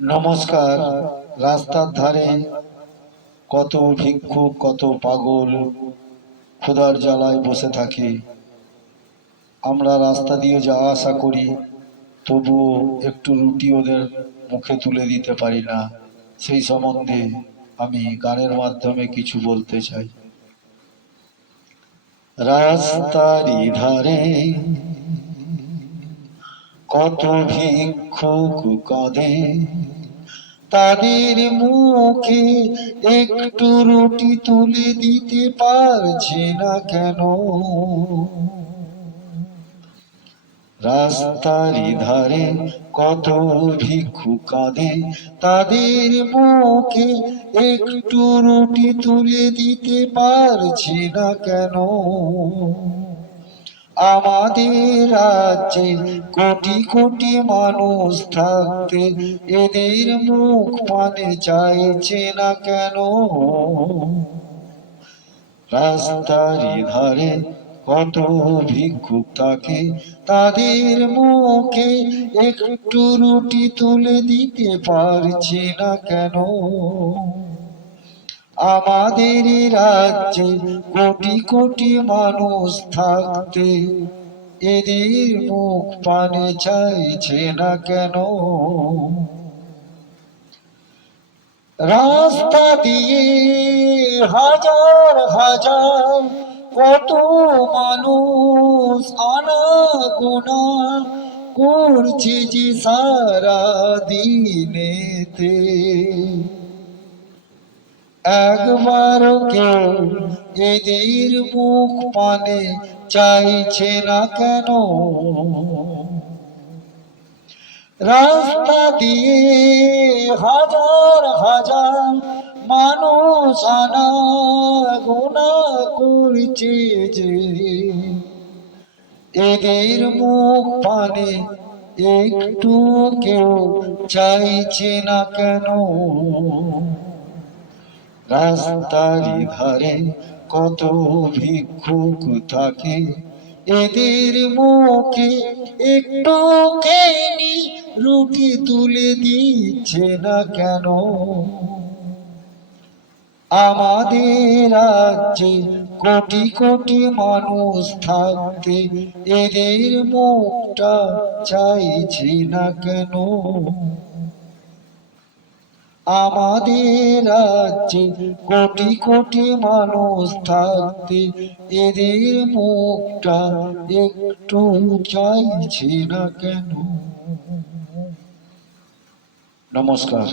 নমস্কার। রাস্তার ধারে কত ভিক্ষুক, কত পাগল ক্ষুধার জ্বালায় বসে থাকে। আমরা রাস্তা দিয়ে যাওয়া আসা করি, তবুও একটু রুটি ওদের মুখে তুলে দিতে পারি না। সেই সম্বন্ধে আমি গানের মাধ্যমে কিছু বলতে চাই। রাস্তারই ধারে কত ভিক্ষুক কাঁদে, তাদের মুখে একটু রুটি তুলে দিতে পারছে না কেন? রাস্তারই ধারে কত ভিক্ষুক কাঁদে, তাদের মুখে একটু রুটি তুলে দিতে পারছে না কেন? আমাদের রাজ্যে কোটি কোটি মানুষ থাকতে এদের মুখ পানে চাইছে না কেন? রাস্তারই ধারে কত ভিক্ষুক থাকে, তাদের মুখে একটু রুটি তুলে দিতে পারছে না কেন? আমাদের রাজ্যে কোটি কোটি মানুষ থাকতে এদের মুখ পানে চাইছে না কেন? রাস্তা দিয়ে হাজার হাজার কত মানুষ আনাগোনা করছে যে সারা দিনেতে, একবার কেউ এদের মুখ পানে চাইছে না কেন? রাস্তা দিয়ে হাজার হাজার মানুষ আনাগোনা করছে যে এদের মুখ পানে একটু কেউ চাইছে না কেন? রাস্তারই ধারে কত ভিক্ষুক থাকে, এদের মুখে একটু খেনি রুটি তুলে দিচ্ছে না কেন? আমাদের রাজ্যে কোটি কোটি মানুষ থাকতে এদের মুখটা চাইছে না কেন? আমাদের রাজ্যে কোটি কোটি মানুষ থাকতে এদের মুখটা একটু চাইছে না কেন? নমস্কার।